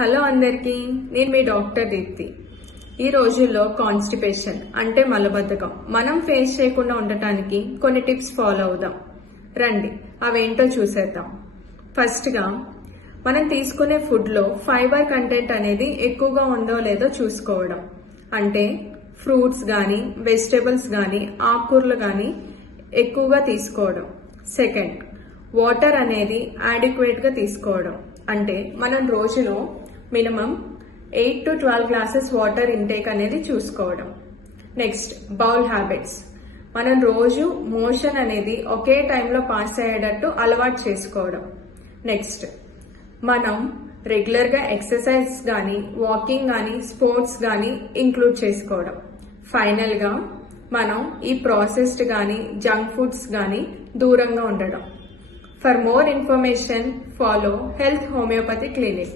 Hello అందరికీ, నేను మీ doctor Deepti. ఈ రోజుల్లో కాన్స్టిపేషన్ అంటే మలబద్ధకం మనం ఫేస్ చేయకుండా ఉండటానికి కొన్ని టిప్స్ ఫాలో అవుదాం. రండి అవేంటో చూసేద్దాం. ఫస్ట్గా మనం తీసుకునే ఫుడ్లో ఫైబర్ కంటెంట్ అనేది ఎక్కువగా ఉందో లేదో చూసుకోవడం. అంటే ఫ్రూట్స్ కానీ వెజిటేబుల్స్ కానీ ఆకుకూరలు కానీ ఎక్కువగా తీసుకోవడం. సెకండ్, వాటర్ అనేది యాడిక్వేట్గా తీసుకోవడం. అంటే మనం రోజులో minimum 8 to 12 glasses water intake అనేది చూసుకోవడం. Next, bowl habits. మనం రోజు మోషన్ అనేది ఒకే టైంలో పాస్ అయ్యేటట్టు అలవాటు చేసుకోవడం. నెక్స్ట్, మనం రెగ్యులర్గా ఎక్సర్సైజ్ కానీ వాకింగ్ కానీ స్పోర్ట్స్ కానీ ఇంక్లూడ్ చేసుకోవడం. ఫైనల్గా మనం ఈ ప్రాసెస్డ్ కానీ జంక్ ఫుడ్స్ కానీ దూరంగా ఉండడం. For more information, follow Health Homeopathy Clinic.